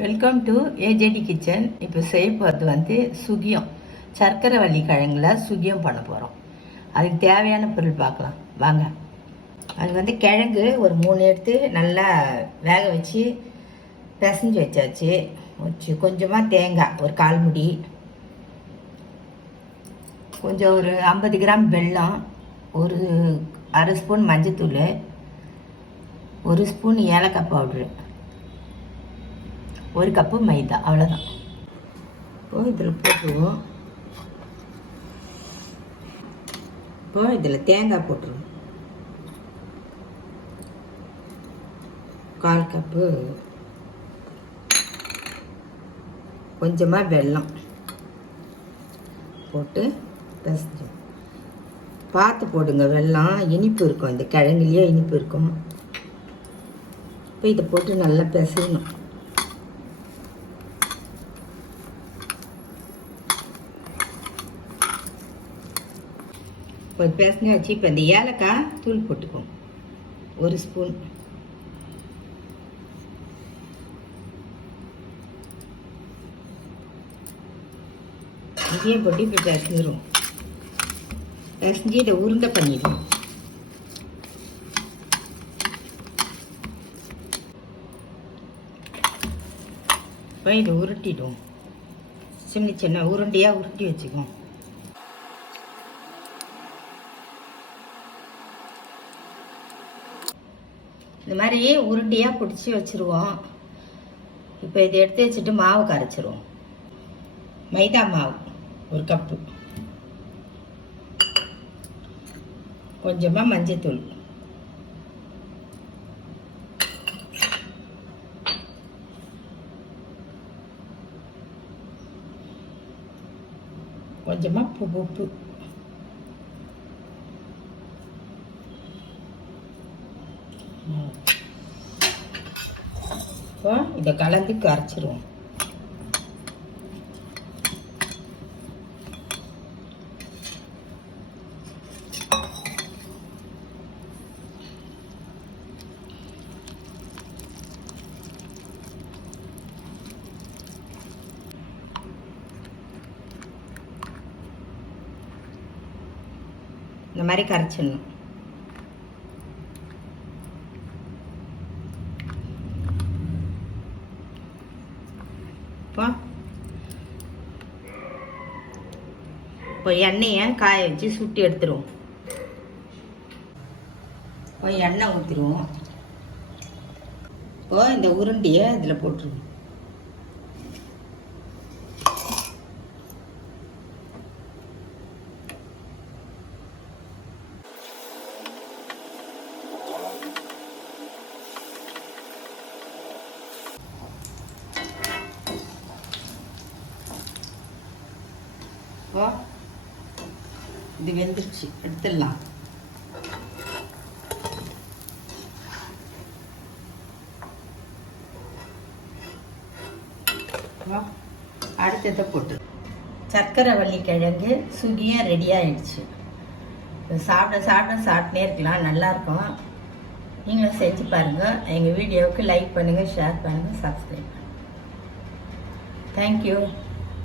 Welcome to ஏஜேடி kitchen. இப்போ செய்ய போகிறது சுகியம், சர்க்கரை வள்ளி கிழங்குல சுகியம் பண்ண போகிறோம். அதுக்கு தேவையான பொருள் பார்க்கலாம் வாங்க. அது கிழங்கு ஒரு 3 எடுத்து நல்லா வேக வச்சு பிசைஞ்சு வச்சாச்சு. கொஞ்சமாக தேங்காய் ஒரு 1/4 முடி, கொஞ்சம் ஒரு 50 கிராம் வெல்லம், ஒரு 1/2 ஸ்பூன் மஞ்சத்தூள், 1 ஸ்பூன் ஏலக்காய் பவுட்ரு, 1 கப்பு மைதா, அவ்வளோதான். இப்போ இதில் போட்டுருவோம். இப்போ இதில் தேங்காய் போட்டுருவோம். 1/4 கப்பு, கொஞ்சமாக வெல்லம் போட்டு பிசைஞ்சு பார்த்து போடுங்க. வெல்லம் இனிப்பு இருக்கும், இந்த கிழங்குலேயே இனிப்பு இருக்கும். இப்போ இதை போட்டு நல்லா பிசையணும். இப்போ பேசனே வச்சு இப்போ இந்த ஏலக்காய் தூள் போட்டுக்குவோம் 1 ஸ்பூன். இதையே போட்டு இப்போ பிசைஞ்சிரும். பிசைஞ்சு இதை உருண்டை பண்ணிடுவோம். இப்போ இதை உருட்டிடுவோம். சின்ன சின்ன உருண்டையாக உருட்டி வச்சுக்குவோம். இந்த மாதிரி உருண்டையாக பிடிச்சி வச்சுருவோம். இப்போ இதை எடுத்து வச்சுட்டு மாவு கரைச்சிருவோம். மைதா மாவு 1 கப்பு, கொஞ்சமாக மஞ்சத்தூள், கொஞ்சமாக உப்பு, இப்போ இதை கலந்து கரைச்சிருவோம். இந்த மாதிரி கரைச்சிடணும். இப்போ எண்ணெயை காய வச்சு சுட்டி எடுத்துருவோம். இப்போ எண்ணெய் ஊற்றிடுவோம். இப்போ இந்த உருண்டையை இதில் போட்டுருவோம். இப்போ இது வெந்துருச்சு, எடுத்துடலாம். அடுத்ததை போட்டு சர்க்கரை வள்ளி கிழங்கு சுகியாக ரெடி ஆகிடுச்சு. சாப்பிட்டே இருக்கலாம், நல்லாயிருக்கும். நீங்களும் செஞ்சு பாருங்கள். எங்கள் வீடியோவுக்கு லைக் பண்ணுங்கள், ஷேர் பண்ணுங்கள், சப்ஸ்கிரைப் பண்ணுங்கள். தேங்க்யூ.